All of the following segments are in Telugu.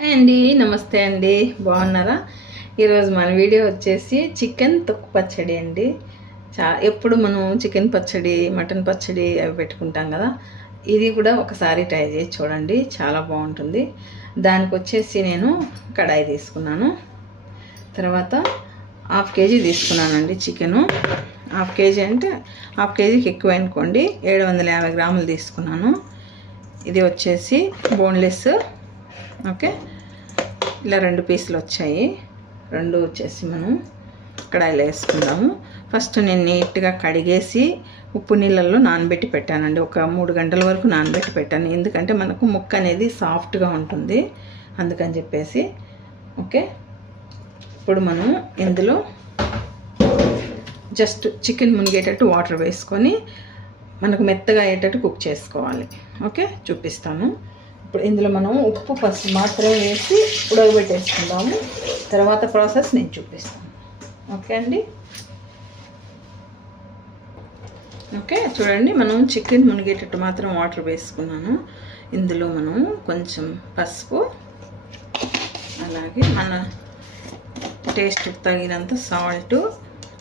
హాయ్ అండి, నమస్తే అండి. బాగున్నారా? ఈరోజు మన వీడియో వచ్చేసి చికెన్ తొక్కు పచ్చడి అండి. ఎప్పుడు మనం చికెన్ పచ్చడి, మటన్ పచ్చడి అవి పెట్టుకుంటాం కదా, ఇది కూడా ఒకసారి ట్రై చేసి చూడండి, చాలా బాగుంటుంది. దానికి వచ్చేసి నేను కడాయి తీసుకున్నాను. తర్వాత 1/2 కేజీ తీసుకున్నానండి చికెను. 1/2 కేజీ అంటే 1/2 కేజీకి ఎక్కువ అనుకోండి, 750 గ్రాములు తీసుకున్నాను. ఇది వచ్చేసి బోన్లెస్. ఓకే, ఇలా 2 పీసులు వచ్చాయి. 2 వచ్చేసి మనం కడాయిలో వేసుకుందాము. ఫస్ట్ నేను నీట్గా కడిగేసి ఉప్పు నీళ్ళల్లో నానబెట్టి పెట్టానండి. ఒక 3 గంటల వరకు నానబెట్టి పెట్టాను, ఎందుకంటే మనకు ముక్క అనేది సాఫ్ట్గా ఉంటుంది, అందుకని చెప్పేసి. ఓకే, ఇప్పుడు మనం ఇందులో జస్ట్ చికెన్ మునిగేటట్టు వాటర్ వేసుకొని మనకు మెత్తగా అయ్యేటట్టు కుక్ చేసుకోవాలి. ఓకే, చూపిస్తాను. ఇప్పుడు ఇందులో మనం ఉప్పు, పసుపు మాత్రమే వేసి ఉడకబెట్టేసుకుందాము. తర్వాత ప్రాసెస్ నేను చూపిస్తాను. ఓకే అండి. ఓకే, చూడండి, మనం చికెన్ మునిగేటట్టు మాత్రం వాటర్ వేసుకున్నాను. ఇందులో మనం కొంచెం పసుపు, అలాగే మన టేస్ట్ తగినంత సాల్ట్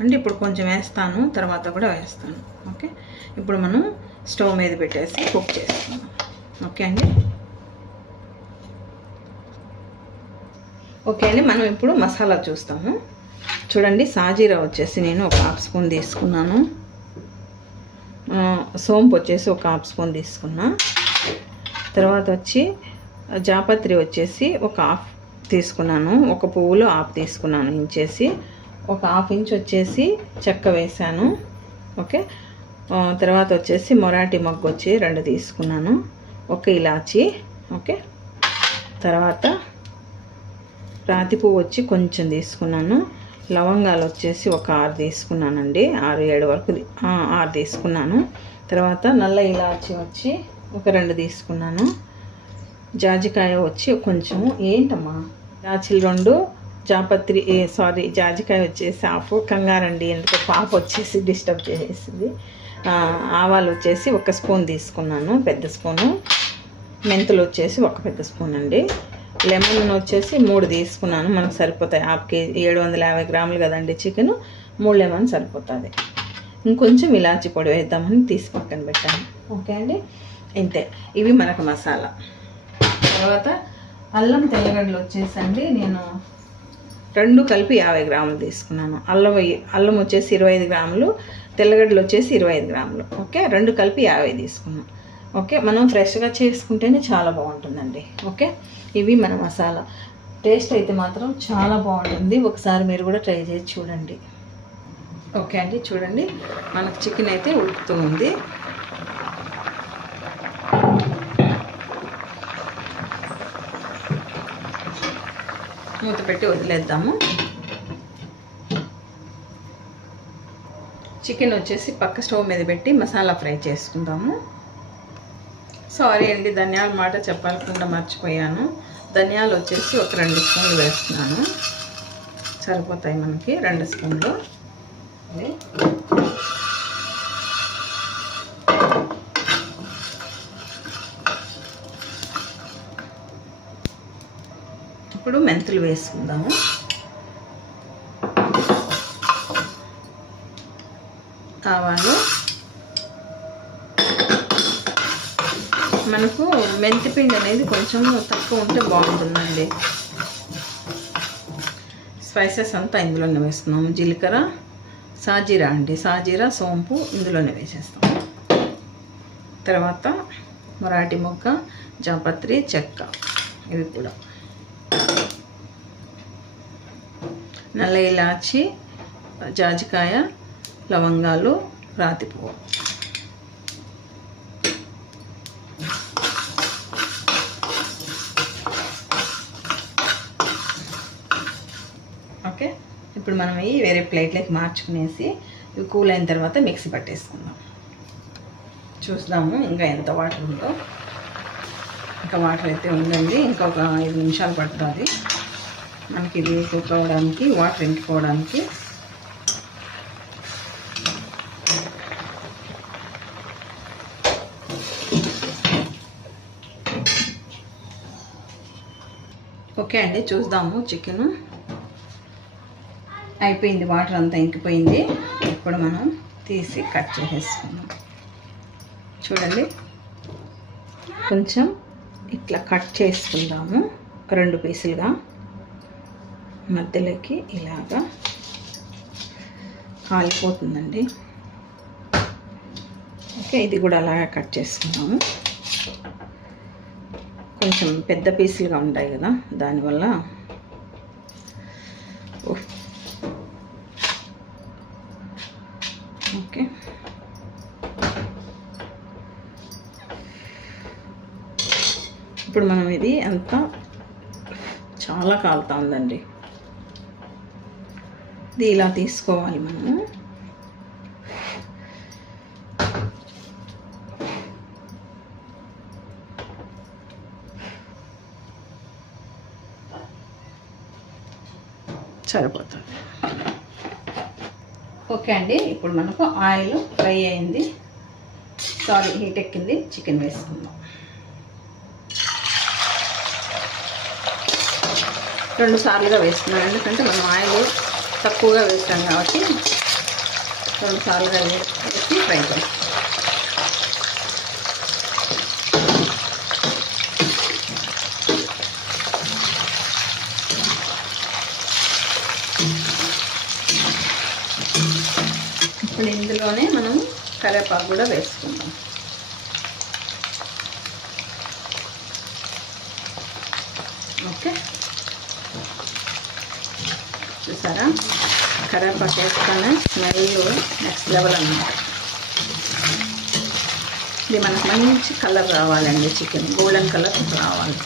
అంటే ఇప్పుడు కొంచెం వేస్తాను, తర్వాత కూడా వేస్తాను. ఓకే, ఇప్పుడు మనం స్టవ్ మీద పెట్టేసి కుక్ చేసుకుందాం. ఓకే అండి. ఓకే అండి, మనం ఇప్పుడు మసాలా చూస్తాము. చూడండి, సాజీరా వచ్చేసి నేను ఒక 1/2 స్పూన్ తీసుకున్నాను. సోంపు వచ్చేసి ఒక 1/2 స్పూన్ తీసుకున్నా. తర్వాత వచ్చి జాపత్రి వచ్చేసి ఒక 1/2 తీసుకున్నాను. ఒక పువ్వులో 1/2 తీసుకున్నాను ఇంచేసి. ఒక 1/2 ఇంచ్ వచ్చేసి చెక్క వేసాను. ఓకే, తర్వాత వచ్చేసి మొరాటి మొగ్గు వచ్చి 2 తీసుకున్నాను. ఒక ఇలాచి. ఓకే, తర్వాత రాతి పువ్వు వచ్చి కొంచెం తీసుకున్నాను. లవంగాలు వచ్చేసి ఒక 6 తీసుకున్నానండి, 6-7 వరకు 6 తీసుకున్నాను. తర్వాత నల్ల ఇలాచి వచ్చి ఒక 2 తీసుకున్నాను. జాజికాయ వచ్చి కొంచెము, ఏంటమ్మా ఇలాచీలు 2, జాపత్రి జాజికాయ వచ్చేసి 1/2. కంగారండి, ఎందుకు పాప వచ్చేసి డిస్టర్బ్ చేసేసింది. ఆవాలు వచ్చేసి 1 స్పూన్ తీసుకున్నాను, పెద్ద స్పూను. మెంతులు వచ్చేసి 1 పెద్ద స్పూన్ అండి. లెమన్ వచ్చేసి 3 తీసుకున్నాను, మనకు సరిపోతాయి. 1/2 కేజీ 750 గ్రాములు కదండి చికెను, 3 లెమన్ సరిపోతుంది. ఇంకొంచెం ఇలాచి పొడి వేద్దామని తీసి పక్కన పెట్టాను. ఓకే అండి, ఇంతే. ఇవి మనకు మసాలా. తర్వాత అల్లం తెల్లగడ్డలు వచ్చేసండి నేను 2 కలిపి 50 గ్రాములు తీసుకున్నాను. అల్లం వచ్చేసి 25 గ్రాములు, తెల్లగడ్డలు వచ్చేసి 25 గ్రాములు. ఓకే, 2 కలిపి 50 తీసుకున్నాను. ఓకే, మనం ఫ్రెష్గా చేసుకుంటేనే చాలా బాగుంటుందండి. ఓకే, ఇవి మన మసాలా. టేస్ట్ అయితే మాత్రం చాలా బాగుంటుంది, ఒకసారి మీరు కూడా ట్రై చేసి చూడండి. ఓకే అండి, చూడండి, మనకు చికెన్ అయితే ఉడుకుతూ ఉంది. మూత పెట్టి వదిలేద్దాము. చికెన్ వచ్చేసి పక్క స్టవ్ మీద పెట్టి మసాలా ఫ్రై చేసుకుందాము. సారీ అండి, ధనియాల మాట చెప్పకుండా మర్చిపోయాను. ధనియాలు వచ్చేసి ఒక 2 స్పూన్లు వేస్తున్నాను, సరిపోతాయి మనకి 2 స్పూన్లు. ఇప్పుడు మెంతులు వేసుకుందాము. ఆవాలు, మనకు మెంతిపిండి అనేది కొంచెం తక్కువ ఉంటే బాగుంటుందండి. స్పైసెస్ అంతా ఇందులోనే వేస్తున్నాము. జీలకర్ర, సాజీరా అండి, సాజీరా, సోంపు ఇందులోనే వేసేస్తాం. తర్వాత మరాఠీ మొగ్గ, జాపత్రి, చెక్క, ఇవి కూడా. నల్ల ఇలాచి, జాజికాయ, లవంగాలు, రాతి పువ్వు. ఓకే, ఇప్పుడు మనం ఇవి వేరే ప్లేట్లోకి మార్చుకునేసి ఇవి కూల్ అయిన తర్వాత మిక్సీ పట్టేసుకుందాం. చూద్దాము ఇంకా ఎంత వాటర్ ఉందో. ఇంకా వాటర్ అయితే ఉందండి, ఇంకొక 5 నిమిషాలు పడుతుంది మనకి ఇది కుక్ అవ్వడానికి, వాటర్ ఇంకిపోవడానికి. ఓకే అండి, చూద్దాము. చికెన్ అయిపోయింది, వాటర్ అంతా ఇంకిపోయింది. ఇప్పుడు మనం తీసి కట్ చేసేసుకుందాం. చూడండి, కొంచెం ఇట్లా కట్ చేసుకుందాము 2 పీసులుగా. మధ్యలోకి ఇలాగా కాలిపోతుందండి. ఓకే, ఇది కూడా అలాగే కట్ చేసుకుందాము. కొంచెం పెద్ద పీసులుగా ఉంటాయి కదా, దానివల్ల. ఓకే, ఇప్పుడు మనం ఇది అంతా చాలా కాలుతా ఉందండి. ఇది ఇలా తీసుకోవాలి మనము. సరిపోతుంది. ఓకే అండి, ఇప్పుడు మనకు ఆయిల్ ఫ్రై అయింది, హీట్ ఎక్కింది. చికెన్ వేసుకుందాం. 2 సార్లుగా వేసుకున్నాం, ఎందుకంటే మనం ఆయిల్ తక్కువగా వేస్తాం కాబట్టి 2 సార్లుగా వేసి ఫ్రై చేస్తాం. ఇప్పుడు ఇందులోనే మనం కరివేపాకు కూడా వేసుకుందాం. ఓకే, చూసారా, కరివేపాకు వేసుకొని స్మెల్ నెక్స్ట్ లెవెల్ అన్నమాట. ఇది మనకు మంచి కలర్ రావాలండి, చికెన్ గోల్డెన్ కలర్ రావాలి.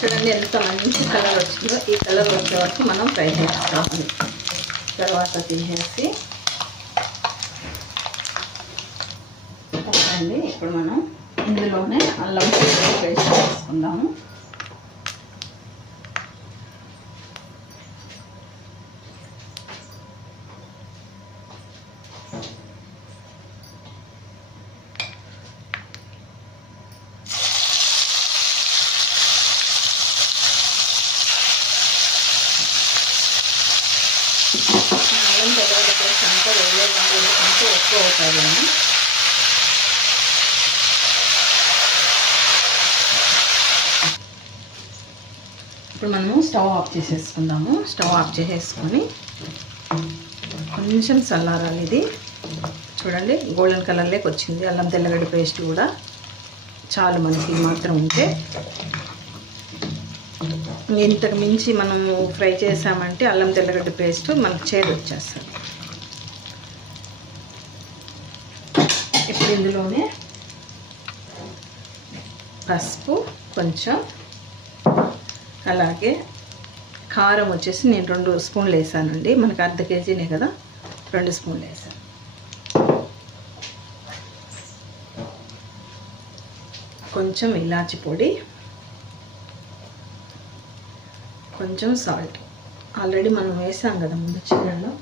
చూడండి ఎంత మంచి కలర్ వచ్చిందో. ఈ కలర్ వచ్చే వరకు మనం ఫ్రై చేసుకోవాలి. తర్వాత తీసేసి అండి, ఇప్పుడు మనం ఇందులోనే అల్లం పేస్ట్ వేసుకుందాము. అల్లం తెల్లగడ్డ పేస్ట్ అంతా వేయలేదంటే ఎక్కువ అవుతుందండి. ఇప్పుడు మనము స్టవ్ ఆఫ్ చేసేసుకుందాము. స్టవ్ ఆఫ్ చేసేసుకొని కొంచెం చల్లారాలి. ఇది చూడండి గోల్డెన్ కలర్లోకి వచ్చింది. అల్లం తెల్లగడ్డ పేస్ట్ కూడా చాలు మనకి మాత్రం ఉంటే. ఇంతకు మించి మనము ఫ్రై చేసామంటే అల్లం తెల్లగడ్డ పేస్ట్ మనకు చేదు వచ్చేస్తుంది. ఇప్పుడు ఇందులోనే పసుపు కొంచెం, అలాగే కారం వచ్చేసి నేను 2 స్పూన్లు వేసానండి. మనకు అర్ధ కేజీనే కదా, 2 స్పూన్లు వేసాను. కొంచెం ఇలాచి పొడి, కొంచెం సాల్ట్. ఆల్రెడీ మనం వేసాం కదా ముందు చికెన్లో.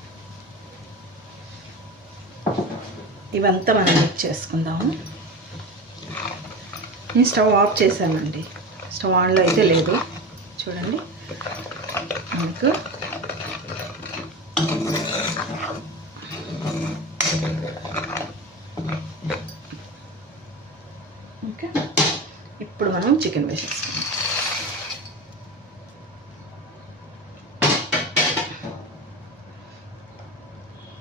ఇవంతా మనం మిక్స్ చేసుకుందాము. నేను స్టవ్ ఆఫ్ చేశానండి, స్టవ్ ఆన్లో అయితే లేదు. చూడండి మనకు ఓకే. ఇప్పుడు మనం చికెన్ వేసేస్తాం.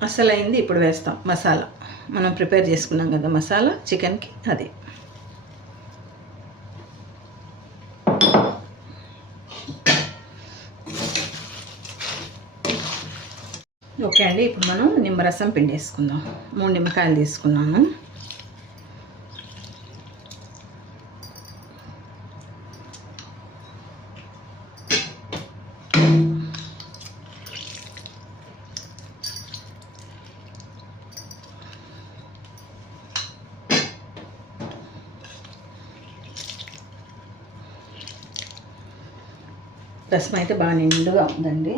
మసాలా అయింది, ఇప్పుడు వేస్తాం మసాలా. మనం ప్రిపేర్ చేసుకున్నాం కదా మసాలా చికెన్కి, అది. ఓకే అండి, ఇప్పుడు మనం నిమ్మరసం పిండి వేసుకుందాం. 3 నిమ్మకాయలు తీసుకున్నాను. రసం అయితే బాగా నిండుగా ఉందండి.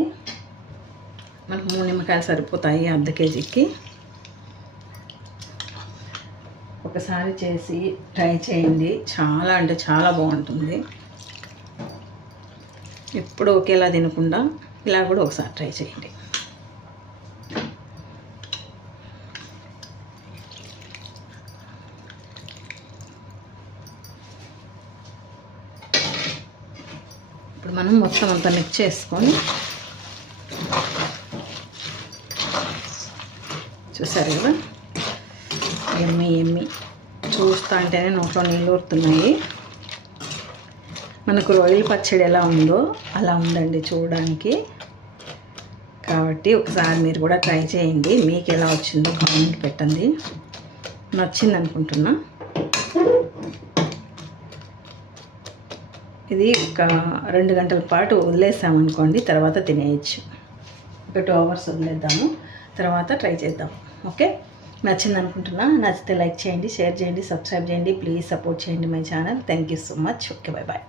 మనకు 3 నిమ్మకాయలు సరిపోతాయి అర్ధ కేజీకి. ఒకసారి చేసి ట్రై చేయండి. చాలా అంటే చాలా బాగుంటుంది. ఎప్పుడు ఒకేలా తినకుండా ఇలా కూడా ఒకసారి ట్రై చేయండి. ఇప్పుడు మనం మొత్తం అంతా మిక్స్ చేసుకొని చూసారు కదా, ఎమ్మి ఎమ్మి చూస్తా అంటేనే నోట్లో నీళ్ళు ఊరుతున్నాయి. మనకు రొయ్యల పచ్చడి ఎలా ఉందో అలా ఉందండి చూడడానికి. కాబట్టి ఒకసారి మీరు కూడా ట్రై చేయండి. మీకు ఎలా వచ్చిందో కామెంట్ పెట్టండి. నచ్చింది అనుకుంటున్నా. ఇది ఒక 2 గంటల పాటు వదిలేసామనుకోండి, తర్వాత తినేయచ్చు. ఒక 2 అవర్స్ వదిలేద్దాము, తర్వాత ట్రై చేద్దాం. ఓకే, నచ్చింది అనుకుంటున్నా. నచ్చితే లైక్ చేయండి, షేర్ చేయండి, సబ్స్క్రైబ్ చేయండి. ప్లీజ్ సపోర్ట్ చేయండి my channel. Thank you so much. Okay, bye bye.